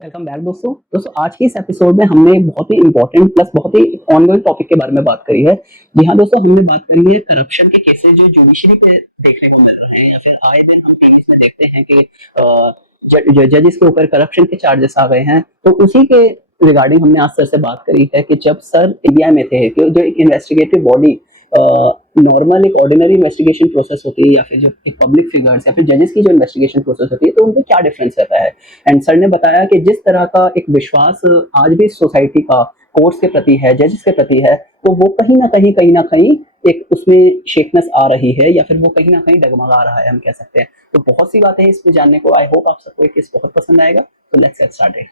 Welcome back दोस्तों आज के इस एपिसोड में हमने एक बहुत ही इंपॉर्टेंट प्लस बहुत ही ऑनगोइंग टॉपिक के बारे में बात करी है। जी हाँ दोस्तों, हमने बात करी है करप्शन के केसेस जो जुडिशरी पे देखने को मिल रहे हैं या फिर आए दिन हम टीवी में देखते हैं कि जजेस के ऊपर करप्शन के चार्जेस आ गए हैं। तो उसी के रिगार्डिंग हमने आज सर से बात करी है कि जब सर इंडिया में थे कि जो एक इन्वेस्टिगेटिव बॉडी नॉर्मल एक ऑर्डिनरी इन्वेस्टिगेशन प्रोसेस होती है या फिर जो एक पब्लिक फिगर्स या फिर जजेस की जो इन्वेस्टिगेशन प्रोसेस होती है, तो उनमें क्या डिफरेंस रहता है। एंड सर ने बताया कि जिस तरह का एक विश्वास आज भी सोसाइटी का कोर्ट्स के प्रति है, जजेस के प्रति है, तो वो कहीं ना कहीं एक उसमें शेकनेस आ रही है या फिर वो कहीं ना कहीं डगमगा रहा है, हम कह सकते हैं। तो बहुत सी बातें हैं इसमें जानने को। आई होप आप सबको ये केस बहुत पसंद आएगा। तो लेट्स गेट स्टार्टेड।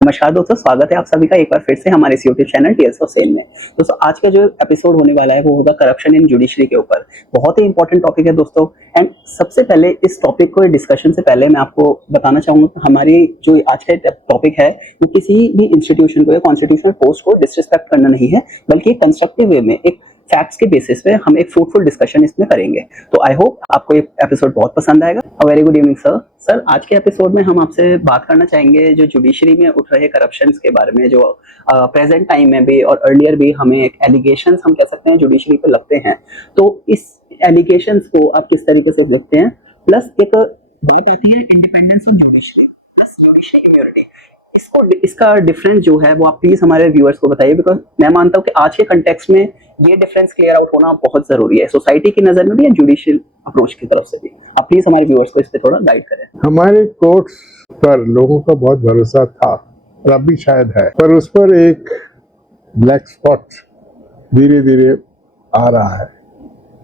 नमस्कार दोस्तों, स्वागत है आप सभी का एक बार फिर से हमारे इस यूट्यूब चैनल टीएस ऑफ सेल में। दोस्तों आज का जो एपिसोड होने वाला है वो होगा करप्शन इन जुडिशरी के ऊपर। बहुत ही इंपॉर्टेंट टॉपिक है दोस्तों। एंड सबसे पहले इस टॉपिक को डिस्कशन से पहले मैं आपको बताना चाहूंगा कि हमारी जो आज का टॉपिक है वो किसी भी इंस्टीट्यूशन को या कॉन्स्टिट्यूशनल पोस्ट को डिसरिस्पेक्ट करना नहीं है, बल्कि कंस्ट्रक्टिव वे में एक फैक्ट्स के बेसिस पे हम एक फ्रूटफुल डिस्कशन इसमें करेंगे। तो आई होप आपको ये एपिसोड बहुत पसंद आएगा। Very good evening sir. Sir आज के एपिसोड में हम आपसे बात करना चाहेंगे जो जुडिशरी में उठ रहे करप्शन के बारे में, जो प्रेजेंट टाइम में भी और अर्लियर भी हमें एक एलिगेशंस हम कह सकते हैं जुडिशरी पे लगते हैं। तो इस एलिगेशंस को आप किस तरीके से देखते हैं, प्लस एक बात आती है independence of judiciary plus judiciary immunity, इसको इसका डिफरेंस जो है वो आप प्लीज हमारे व्यूअर्स को बताइए, बिकॉज मैं मानता हूँ कि आज के कंटेक्स्ट में ये डिफरेंस क्लियर आउट होना बहुत जरूरी है, सोसाइटी की नजर में भी या जुडिशियल अप्रोच की तरफ से भी। आप प्लीज हमारे व्यूअर्स को इस पे थोड़ा गाइड करें। हमारे कोर्ट्स पर लोगों का बहुत भरोसा था और अब भी शायद है, पर उस पर एक ब्लैक स्पॉट धीरे धीरे आ रहा है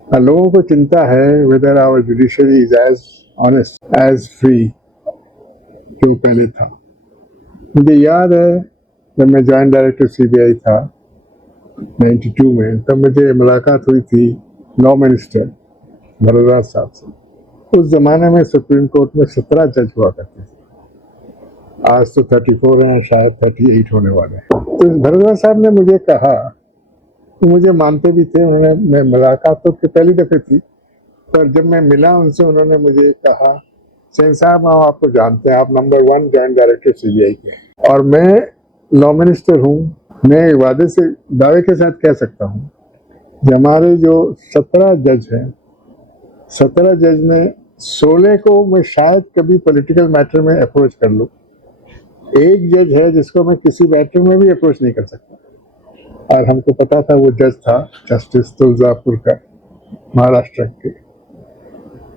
और लोगों को चिंता है whether our judiciary is as honest as free जो पहले था। मुझे याद है जब मैं जॉइंट डायरेक्टर सीबीआई था 92 में, तब मुझे मुलाकात हुई थी लॉ मिनिस्टर भरद्वाज साहब से। उस जमाने में सुप्रीम कोर्ट में 17 जज हुआ करते थे, आज तो 34 हैं, शायद 38 होने वाले हैं। तो भरद्वाज साहब ने मुझे कहा, तो मुझे मानते भी थे, उन्होंने, मैं मुलाकात तो पहली दफे थी, पर जब मैं मिला उनसे उन्होंने मुझे कहा, सेन साहब हम आपको जानते हैं, आप नंबर 1 जॉइंट डायरेक्टर सीबीआई के और मैं लॉ मिनिस्टर हूँ। मैं वादे से दावे के साथ कह सकता हूँ कि हमारे जो 17 जज हैं, 17 जज में 16 को मैं शायद कभी पॉलिटिकल मैटर में अप्रोच कर लूँ। एक जज है जिसको मैं किसी मैटर में भी अप्रोच नहीं कर सकता, और हमको पता था वो जज था जस्टिस तुलजापुर का, महाराष्ट्र के,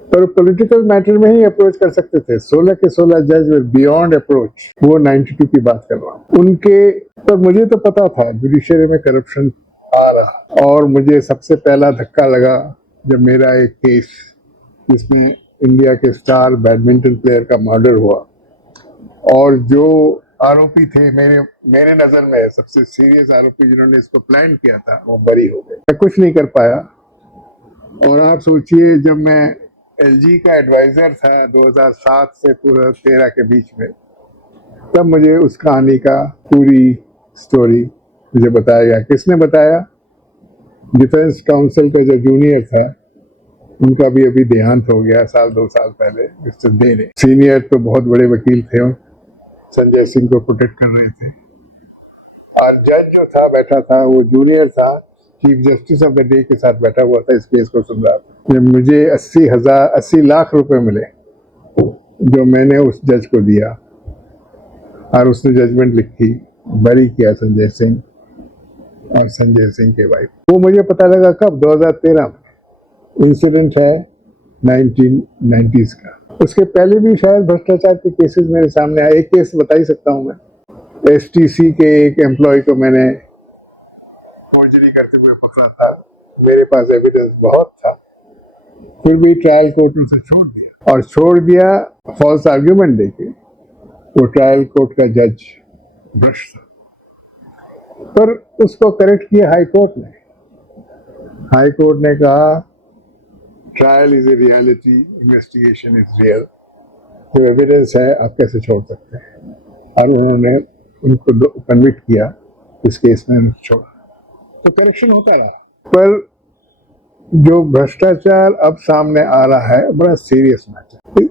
पर पॉलिटिकल मैटर में ही अप्रोच कर सकते थे। 16 के 16 जज बियॉन्ड अप्रोच, वो 92 की बात कर रहा हूँ उनके। पर मुझे तो पता था जुडिशरी में करप्शन आ रहा, और मुझे सबसे पहला धक्का लगा जब मेरा एक केस जिसमें इंडिया के स्टार बैडमिंटन प्लेयर का मर्डर हुआ, और जो आरोपी थे मेरे नजर में सबसे सीरियस आरोपी जिन्होंने इसको प्लान किया था, वो बरी हो गए। मैं कुछ नहीं कर पाया। और आप सोचिए, जब मैं एलजी का एडवाइजर था 2007 से पूरा 13 के बीच में, तब मुझे उस कहानी का पूरी स्टोरी मुझे बताया गया। किसने बताया? डिफेंस काउंसिल का जो जूनियर था, उनका भी अभी देहांत हो गया साल 2 साल पहले, मिस्टर दे ने। सीनियर तो बहुत बड़े वकील थे, संजय सिंह को प्रोटेक्ट कर रहे थे, और जज जो था बैठा था वो जूनियर था, chief justice of the day के साथ बैठा हुआ था, इस केस को सुन रहा था। जब मुझे 80 लाख रुपए मिले जो मैंने उस जज को दिया, और उसने जजमेंट लिखी, बरी किया संजय सिंह और संजय सिंह के वाइफ। वो मुझे पता लगा कब? 2013 में। इंसिडेंट है 1990s का। उसके पहले भी शायद भ्रष्टाचार के केसेस मेरे सामने आए। एक केस बता ही सकता हूँ मैं। एसटीसी के एक एम्प्लॉय को मैंने फोर्जरी करते हुए पकड़ा था, मेरे पास एविडेंस बहुत था, फिर भी ट्रायल कोर्ट ने उसे छोड़ दिया फॉल्स आर्ग्यूमेंट देके। वो ट्रायल कोर्ट का जज भ्रष्ट था, पर उसको करेक्ट किया हाई कोर्ट ने। हाई कोर्ट ने कहा trial is a reality, investigation is real, जो एविडेंस है आप कैसे छोड़ सकते हैं, और उन्होंने उनको कन्विक्ट किया, इस केस में छोड़ा। तो करेक्शन होता रहा, पर जो भ्रष्टाचार अब सामने आ रहा है बड़ा सीरियस मैटर।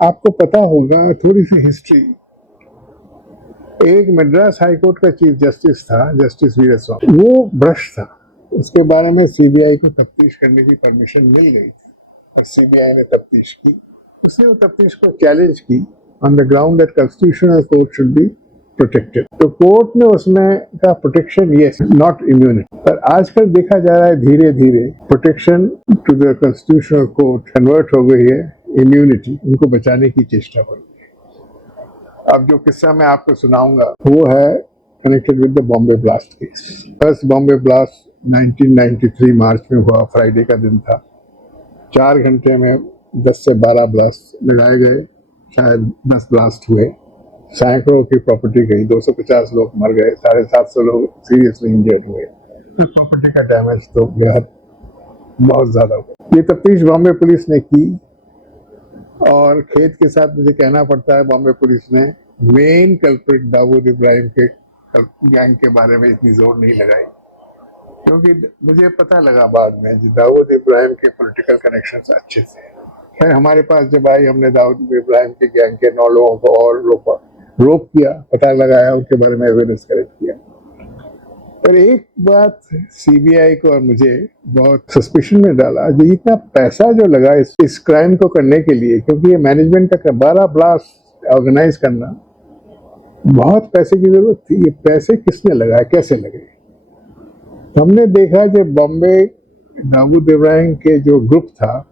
आपको पता होगा, थोड़ी सी हिस्ट्री, एक मद्रास हाईकोर्ट का चीफ जस्टिस था, जस्टिस वीरस्वामी, वो भ्रष्ट था। उसके बारे में सीबीआई को तफ्तीश करने की परमिशन मिल गई थी और सीबीआई ने तफ्तीश की। उसने वो तफ्तीश को चैलेंज की on the ground that constitutional court should be protected. तो कोर्ट ने उसमें का प्रोटेक्शन यस, नॉट इम्यूनिटी। पर आजकल देखा जा रहा है धीरे धीरे protection to the constitutional court convert हो गई है इम्यूनिटी, उनको बचाने की चेष्टा हो रही है। अब जो किस्सा मैं आपको सुनाऊंगा वो है connected with the Bombay blast case. First Bombay blast 1993 मार्च में हुआ, फ्राइडे का दिन था। 4 घंटे में 10 से 12 ब्लास्ट लगाए गए, शायद 10 ब्लास्ट हुए, सैकड़ों की प्रॉपर्टी गई, 250 लोग मर गए, 750 लोग सीरियसली इंजर्ड हुए। प्रॉपर्टी का डैमेज तो बहुत ज्यादा हुआ। ये तफ्तीश बॉम्बे पुलिस ने की और खेद के साथ मुझे कहना पड़ता है बॉम्बे पुलिस ने मेन कल्प्रिट दाऊद इब्राहिम के गैंग के बारे में इतनी जोर नहीं लगाई, क्योंकि मुझे पता लगा बाद में दाऊद इब्राहिम के पॉलिटिकल कनेक्शंस अच्छे थे। खैर हमारे पास जब आई, हमने दाऊद इब्राहिम के गैंग के 9 लोगों को और रोक किया, पता लगाया, उनके बारे में एविडेंस कलेक्ट किया। पर एक बात सीबीआई को और मुझे बहुत सस्पिशन में डाला, जो इतना पैसा जो लगा इस क्राइम को करने के लिए, क्योंकि ये मैनेजमेंट का 12 ब्लास्ट ऑर्गेनाइज करना बहुत पैसे की जरूरत थी। ये पैसे किसने लगाए, कैसे लगे? हमने देखा जब बॉम्बे दाऊद इब्राहिम के जो ग्रुप था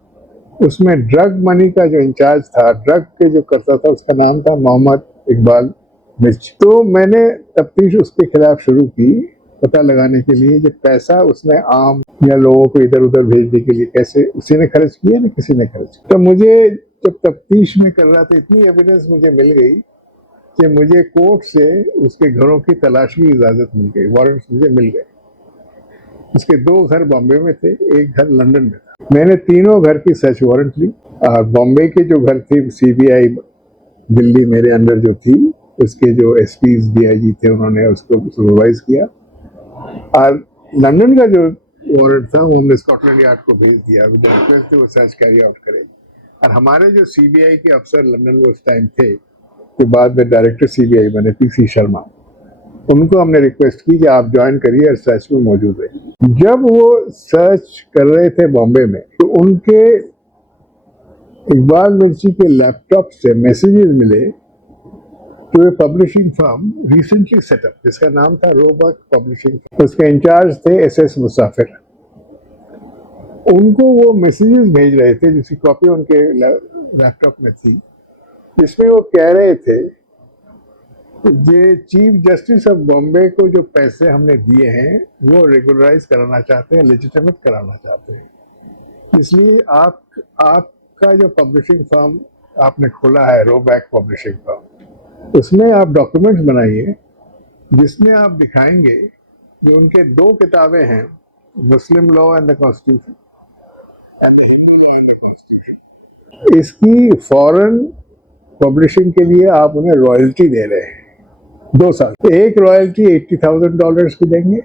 उसमें ड्रग मनी का जो इंचार्ज था, ड्रग के जो करता था, उसका नाम था मोहम्मद इकबाल मिर्च। तो मैंने तफ्तीश उसके खिलाफ शुरू की, पता लगाने के लिए कि पैसा उसने आम या लोगों को इधर उधर भेजने के लिए कैसे उसी ने खर्च किया ना किसी ने खर्च किया। तो मुझे जब तफ्तीश में कर रहा था इतनी एविडेंस मुझे मिल गई कि मुझे कोर्ट से उसके घरों की तलाशी की इजाजत मिल गई, वारंट्स मुझे मिल गए। उसके 2 घर बॉम्बे में थे, एक घर लंदन में था। मैंने तीनों घर की सर्च वारंट ली। बॉम्बे के जो घर थी सीबीआई दिल्ली मेरे अंदर जो थी, उसके जो एसपीज डीआईजी थे उन्होंने उसको सुपरवाइज किया, और लंदन का जो वारंट था वो हमने स्कॉटलैंड यार्ड को भेज दिया विद रिक्वेस्ट वो सर्च कैरी आउट करें। और हमारे जो सीबीआई के अफसर लंदन में उस टाइम थे, जो बाद में डायरेक्टर सीबीआई बने, पीसी शर्मा, उनको हमने रिक्वेस्ट की कि आप ज्वाइन करिए और सर्च में मौजूद रहिए। जब वो सर्च कर रहे थे बॉम्बे में, तो उनके इकबाल मिर्ची के लैपटॉप से मैसेजेस मिले to a publishing firm recently set up, जिसका नाम था रोबक पब्लिशिंग। उसके इंचार्ज थे एसएस मुसाफिर। उनको वो मैसेजेस भेज रहे थे जिसकी कॉपी उनके लैपटॉप में थी, जिसमें वो कह रहे थे ये चीफ जस्टिस ऑफ बॉम्बे को जो पैसे हमने दिए हैं वो रेगुलराइज कराना चाहते हैं, लेजिटिमेट कराना चाहते हैं। इसलिए आपका जो पब्लिशिंग फर्म आपने खोला है, रोबैक पब्लिशिंग फर्म, उसमें आप डॉक्यूमेंट्स बनाइए जिसमें आप दिखाएंगे कि उनके 2 किताबें हैं, मुस्लिम law and the constitution and Hindu law and the constitution. इसकी फॉरेन पब्लिशिंग के लिए आप उन्हें रॉयल्टी दे रहे हैं 2 साल। एक रॉयल्टी $80,000 की देंगे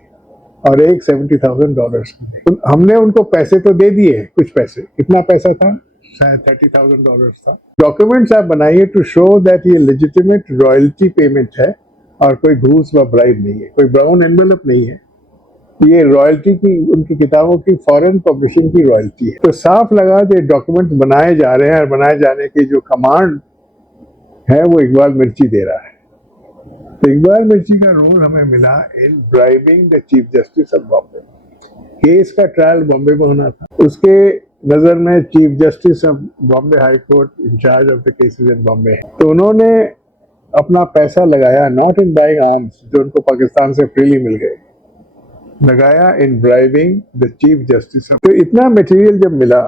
और एक $70,000 की देंगे। हमने उनको पैसे तो दे दिए, कुछ पैसे, कितना पैसा था, शायद $30,000 था। डॉक्यूमेंट्स आप बनाइए टू शो दैट ये लेजिटिमेट रॉयल्टी पेमेंट है और कोई घूस व ब्राइब नहीं है, कोई ब्राउन एनवेलप नहीं है, ये रॉयल्टी की, उनकी किताबों की फॉरेन पब्लिशिंग की रॉयल्टी है। तो साफ लगा कि डॉक्यूमेंट्स बनाए जा रहे हैं और बनाए जाने की जो कमांड है वो इकबाल मिर्ची दे रहा है। तो इकबाल मिर्ची का रोल हमें मिला in bribing the chief justice of Bombay. Case का ट्रायल बॉम्बे में होना था, उसके नजर में chief justice of Bombay high court in charge of the cases in Bombay, तो उन्होंने अपना पैसा लगाया नॉट इन बाइंग आर्म्स जो उनको पाकिस्तान से फ्रीली मिल गए, लगाया इन ब्राइबिंग द चीफ जस्टिस। तो इतना मटेरियल जब मिला,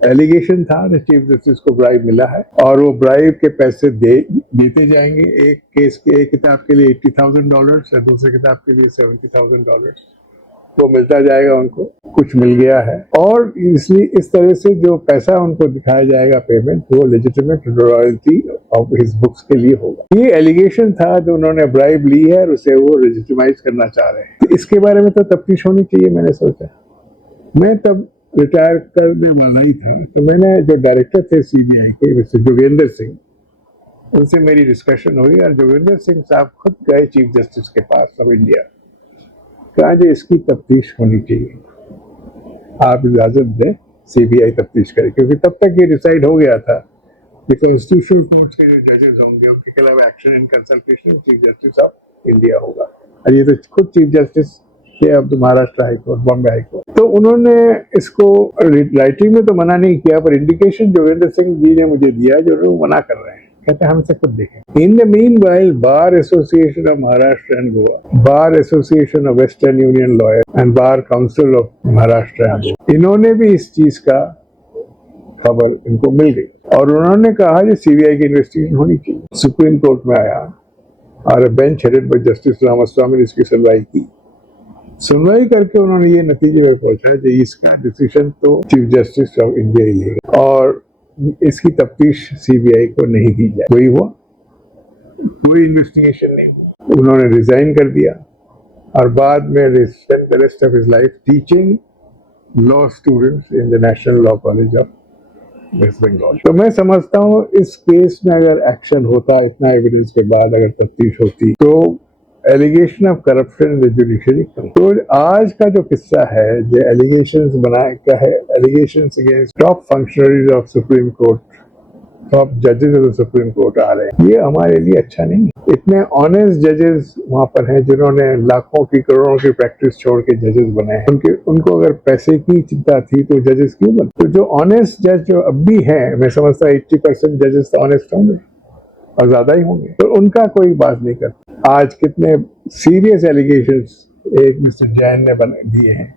एलिगेशन था कि चीफ जस्टिस को ब्राइब मिला है और वो ब्राइब के पैसे देते जाएंगे। एक केस के, एक किताब के लिए $80,000 और दूसरे किताब के लिए $70,000 वो मिलता जाएगा उनको, कुछ मिल गया है। और इसलिए इस तरह से जो पैसा उनको दिखाया जाएगा पेमेंट, वो legitimate royalty of his books के लिए होगा। ये एलिगेशन था जो उन्होंने ब्राइब ली है और उसे वो लेजिटिमाइज करना चाह रहे हैं। तो इसके बारे में तो तफ्तीश होनी चाहिए, मैंने सोचा। मैं तब रिटायर करने वाला ही था, तो मैंने जो डायरेक्टर थे सीबीआई के मिस्टर जोगेंद्र सिंह, उनसे मेरी डिस्कशन हुई और जोगेंद्र सिंह साहब खुद गए चीफ जस्टिस के पास ऑफ इंडिया, कहा जो इसकी तफ्तीश होनी चाहिए, आप इजाजत दें सीबीआई तफ्तीश करे, क्योंकि तब तक ये डिसाइड हो गया था कि कॉन्स्टिट्यूशनल कोर्ट के जो जजेस होंगे उनके खिलाफ action in consultation chief justice of India होगा। और ये तो खुद चीफ जस्टिस थे अब Maharashtra high court, Bombay high court. तो उन्होंने इसको राइटिंग में तो मना नहीं किया, पर इंडिकेशन जोगेंद्र सिंह जी ने मुझे दिया जो लोग मना कर रहे हैं, कहते हैं हमसे खुद देखें। In the mean while bar association of Maharashtra and Goa, bar association of western union lawyer and bar council of Maharashtra and Goa, इन्होंने भी इस चीज का खबर इनको मिल गई और उन्होंने कहा कि सीबीआई की इन्वेस्टिगेशन होनी चाहिए। सुप्रीम कोर्ट में आया और bench headed by justice Ramaswami ने इसकी सुनवाई करके उन्होंने ये नतीजे पर पहुंचा कि इसका डिसीजन तो चीफ जस्टिस ऑफ इंडिया ही लेगा और इसकी तफ्तीश सीबीआई को नहीं दी जाए। वही हुआ, कोई इन्वेस्टिगेशन नहीं हुआ, उन्होंने रिजाइन कर दिया और बाद में spent the rest of his life teaching law students in the national law college of west Bengal. तो मैं समझता हूँ इस केस में अगर एक्शन होता, इतना एविडेंस के बाद अगर तफ्तीश होती, तो allegation of corruption in the judiciary. तो आज का जो किस्सा है, जो एलिगेशंस बनाए क्या है, allegations against top functionaries of supreme court, top जजेस ऑफ द सुप्रीम कोर्ट आ रहे हैं, ये हमारे लिए अच्छा नहीं है। इतने ऑनेस्ट जजेस वहां पर हैं जिन्होंने लाखों की करोड़ों की प्रैक्टिस छोड़ के जजेस बने हैं, उनको अगर पैसे की चिंता थी तो जजेस क्यों बने? तो जो ऑनेस्ट जज जो अब भी हैं, मैं समझता 80% जजेस तो ऑनेस्ट होंगे और ज्यादा ही होंगे, तो उनका कोई बात नहीं करता। आज कितने सीरियस एलिगेशंस एक मिस्टर जैन ने दिए हैं,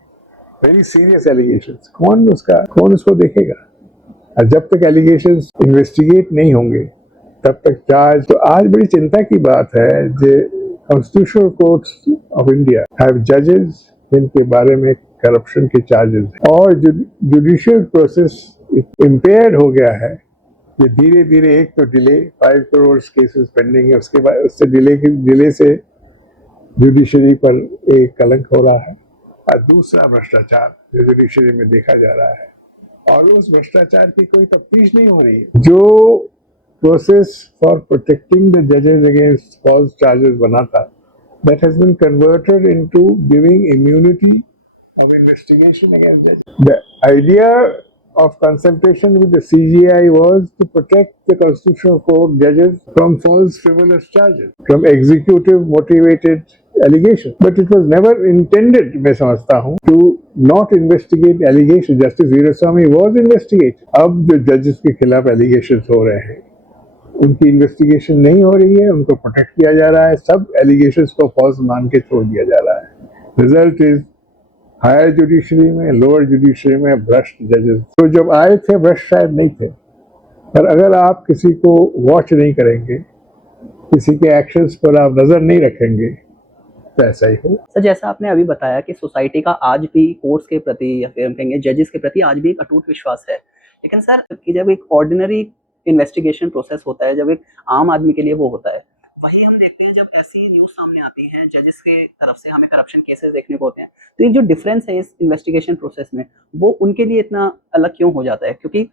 वेरी सीरियस एलिगेशंस, कौन उसको देखेगा? और जब तक एलिगेशंस इन्वेस्टिगेट नहीं होंगे तब तक चार्ज। तो आज बड़ी चिंता की बात है जो constitutional courts of India have जजेस जिनके बारे में करप्शन के चार्जेस और जुडिशियल प्रोसेस इम्पेयर्ड हो गया है। ये धीरे धीरे एक तो डिले, 5 करोड़ केसेस पेंडिंग है, उसके बाद उससे डिले से जुडिशरी पर एक कलंक हो रहा है और दूसरा भ्रष्टाचार जो जुडिशरी में देखा जा रहा है और उस भ्रष्टाचार की कोई तफ्तीश नहीं हो रही। जो प्रोसेस फॉर प्रोटेक्टिंग द जजेस अगेंस्ट फॉल्स चार्जेस बना था, that has been converted into giving immunity of investigation against judges. The idea of consultation with the CGI was to protect the Constitutional Court judges from false frivolous charges, from executive motivated allegations. But it was never intended, मैं समझता हूँ, to not investigate allegations. Justice Veeraswamy was investigated. अब जो judges के खिलाफ allegations हो रहे हैं, उनकी इन्वेस्टिगेशन नहीं हो रही है, उनको प्रोटेक्ट किया जा रहा है, सब एलिगेशंस को फॉल्स मान के छोड़ दिया जा रहा है। रिजल्ट इज हायर जुडिशरी में, लोअर जुडिशरी में भ्रष्ट जजेस। तो जब आए थे भ्रष्ट शायद नहीं थे, पर अगर आप किसी को वॉच नहीं करेंगे, किसी के एक्शंस पर आप नजर नहीं रखेंगे, तो ऐसा ही हो। सर, जैसा आपने अभी बताया कि सोसाइटी का आज भी कोर्ट्स के प्रति या फिर हम कहेंगे जजेस के प्रति आज भी एक अटूट विश्वास है, लेकिन सर कि जब एक ऑर्डिनरी इन्वेस्टिगेशन प्रोसेस होता है, जब एक आम आदमी के लिए वो होता है, वही हम देखते हैं जब ऐसी न्यूज सामने आती है जजेस के तरफ से हमें करप्शन केसेस देखने को होते हैं, तो एक जो डिफरेंस है इस इन्वेस्टिगेशन प्रोसेस में, वो उनके लिए इतना अलग क्यों हो जाता है? क्योंकि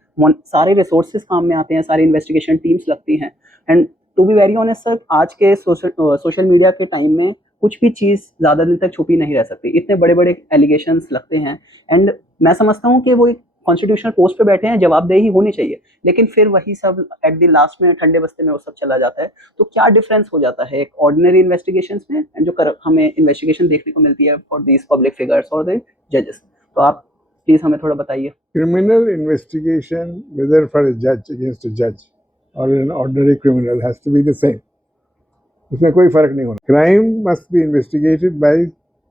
सारे रिसोर्सेज काम में आते हैं, सारी इन्वेस्टिगेशन टीम्स लगती हैं, and to be very honest sir, आज के सोशल मीडिया के टाइम में कुछ भी चीज़ ज़्यादा दिन तक छुपी नहीं रह सकती, इतने बड़े बड़े एलिगेशंस लगते हैं, एंड मैं समझता हूँ कि वो एक कॉन्स्टिट्यूशनल पोस्ट पे बैठे हैं, जवाबदेही होनी चाहिए, लेकिन फिर वही सब एट द लास्ट में ठंडे बस्ते में वो सब चला जाता है। तो क्या डिफरेंस हो जाता है एक ऑर्डिनरी इन्वेस्टिगेशंस में एंड जो हमें इन्वेस्टिगेशन देखने को मिलती है फॉर दीज पब्लिक फिगर्स और द जजेस? तो आप प्लीज हमें थोड़ा बताइए। Criminal investigation weather for a जज अगेंस्ट अ जज और an ordinary criminal has to be the same, उसमें कोई फर्क नहीं होना। Crime must be investigated by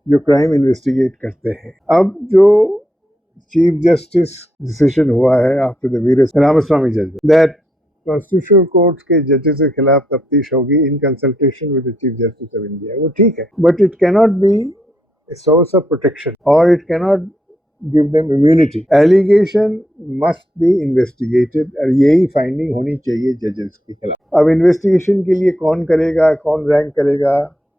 जो क्राइम इन्वेस्टिगेट करते हैं। अब जो चीफ जस्टिस डिसीजन हुआ है after the Veer Ramaswamy judgement that constitutional courts के जजेस के खिलाफ तफ्तीश होगी in consultation with the chief justice of India, वो ठीक है, but it cannot be a source of protection or it cannot give them immunity. Allegation must be investigated और यही फाइंडिंग होनी चाहिए जजेस के खिलाफ। अब इन्वेस्टिगेशन के लिए कौन करेगा, कौन रैंक करेगा,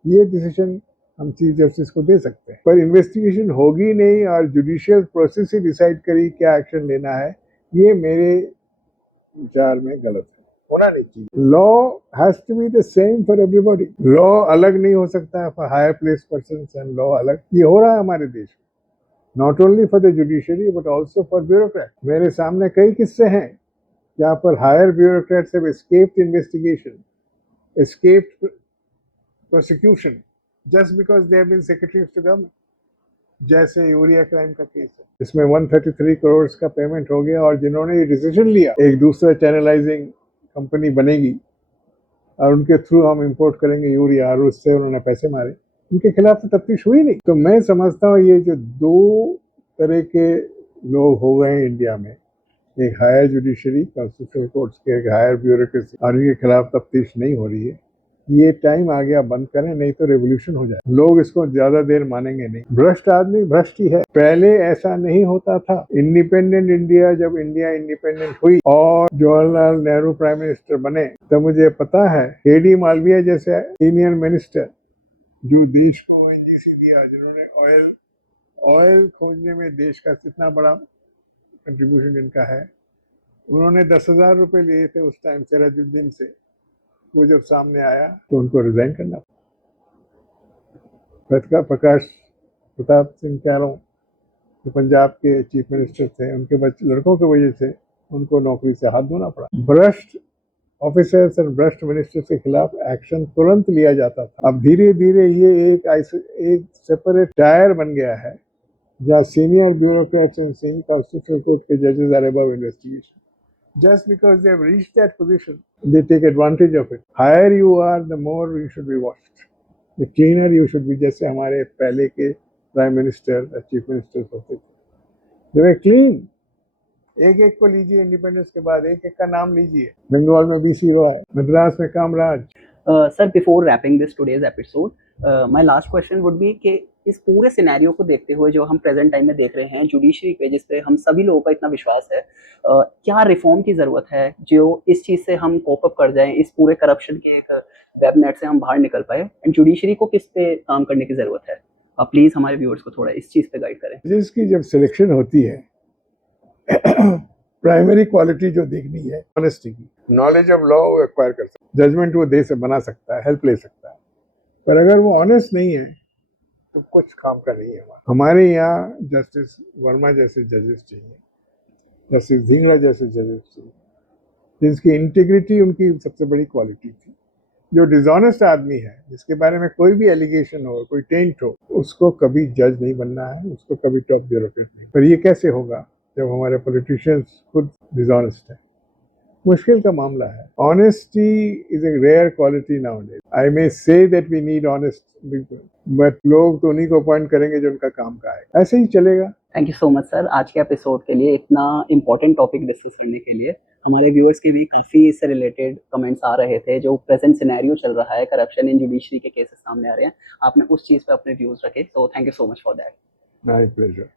ये डिसीजन हम चीफ जस्टिस को दे सकते हैं, पर इन्वेस्टिगेशन होगी नहीं और जुडिशियल प्रोसेस ही डिसाइड करी क्या एक्शन लेना है, ये मेरे विचार में गलत है, होना नहीं चाहिए। Law has to be the same for everybody. Law अलग नहीं हो सकता है for higher place person and law अलग। ये हो रहा है हमारे देश में, not only for the judiciary but also for bureaucrat. मेरे सामने कई किस्से हैं जहाँ पर higher bureaucrats have escaped investigation, escaped prosecution just because they have been secretaries to government. जैसे यूरिया क्राइम का केस है, इसमें 133 करोड़ का पेमेंट हो गया और जिन्होंने ये डिसीजन लिया एक दूसरा चैनलाइजिंग कंपनी बनेगी और उनके थ्रू हम इंपोर्ट करेंगे यूरिया और उससे उन्होंने पैसे मारे, उनके खिलाफ तो तफ्तीश हुई नहीं। तो मैं समझता हूँ ये जो दो तरह के लोग हो गए हैं इंडिया में, एक हायर जुडिशरी कॉन्स्टिट्यूशनल कोर्ट्स के, एक हायर ब्यूरोक्रेसी, और इनके खिलाफ तफ्तीश नहीं हो रही है, ये टाइम आ गया बंद करें, नहीं तो रेवोल्यूशन हो जाए। लोग इसको ज्यादा देर मानेंगे नहीं। भ्रष्ट आदमी भ्रष्ट ही है। पहले ऐसा नहीं होता था। इंडिपेंडेंट इंडिया, जब इंडिया इंडिपेंडेंट हुई और जवाहरलाल नेहरू प्राइम मिनिस्टर बने, तब मुझे पता है केडी मालविया जैसे सीनियर मिनिस्टर जो देश को ओएनजीसी दिया, जिन्होंने ऑयल खोजने में देश का कितना बड़ा कंट्रीब्यूशन इनका है, उन्होंने 10,000 रुपए लिए थे उस टाइम सिराजुद्दीन से। वो जब सामने आया तो उनको रिजाइन करना पड़ा। प्रकाश प्रताप सिंह चारों जो पंजाब के चीफ मिनिस्टर थे, उनके लड़कों की वजह से उनको नौकरी से हाथ धोना पड़ा। भ्रष्ट ऑफिसर्स और भ्रष्ट मिनिस्टर्स के खिलाफ एक्शन तुरंत लिया जाता था। अब धीरे धीरे ये एक सेपरेट टायर बन गया है जहाँ senior bureaucrats and senior constitutional court के जजेस are above investigation. Just because they have reached that position, they take advantage of it. Higher you are, the more you should be watched. The cleaner you should be. जैसे हमारे पहले के prime minister, chief minister होते थे, they were clean. एक एक को लीजिए, इंडिपेंडेंस के बाद एक एक का नाम लीजिए। बंगाल में BC रॉय, मद्रास में Kamaraj. Sir, before wrapping this today's episode, my last question would be कि इस पूरे सिनेरियो को देखते हुए जो हम प्रेजेंट टाइम में देख रहे हैं, जुडिशरी पे जिस पे हम सभी लोगों का इतना विश्वास है, क्या रिफॉर्म की ज़रूरत है जो इस चीज़ से हम कोप अप कर जाएं, इस पूरे करप्शन के एक वेब नेट से हम बाहर निकल पाए, एंड जुडिशरी को किस पे काम करने की ज़रूरत है? आप प्लीज़ हमारे व्यूअर्स को थोड़ा इस चीज़ पे गाइड करें। जिसकी जब सिलेक्शन होती है प्राइमरी क्वालिटी जो देखनी है ऑनेस्टी की, नॉलेज ऑफ लॉ वो एक्वायर कर सकता है, जजमेंट वो दे से बना सकता है, हेल्प ले सकता है, पर अगर वो ऑनेस्ट नहीं है तो कुछ काम का नहीं है। हमारे यहाँ जस्टिस वर्मा जैसे जजेस चाहिए, जस्टिस धिंगड़ा जैसे जजेस चाहिए, जिसकी इंटीग्रिटी उनकी सबसे बड़ी क्वालिटी थी। जो डिसऑनेस्ट आदमी है, जिसके बारे में कोई भी एलिगेशन हो, कोई टेंट हो, उसको कभी जज नहीं बनना है, उसको कभी टॉप ब्यूरोक्रेट नहीं। पर ये कैसे होगा जब हमारे पॉलिटिशियंस खुद डिसऑनेस्ट है? मुश्किल का मामला है। Honesty is a rare quality nowadays. I may say that we need honest people, but लोग तो उन्हीं को अपॉइंट करेंगे जो उनका काम का है, ऐसे ही चलेगा। Thank you so much sir, आज के एपिसोड के लिए, इतना इंपॉर्टेंट टॉपिक डिस्कस करने के लिए। हमारे व्यूअर्स के भी काफ़ी इससे रिलेटेड कमेंट्स आ रहे थे, जो प्रेजेंट सिनेरियो चल रहा है, करप्शन इन जुडिशरी के केसेस सामने आ रहे हैं, आपने उस चीज़ पे अपने व्यूज़ रखे, so thank you so much for that. My pleasure.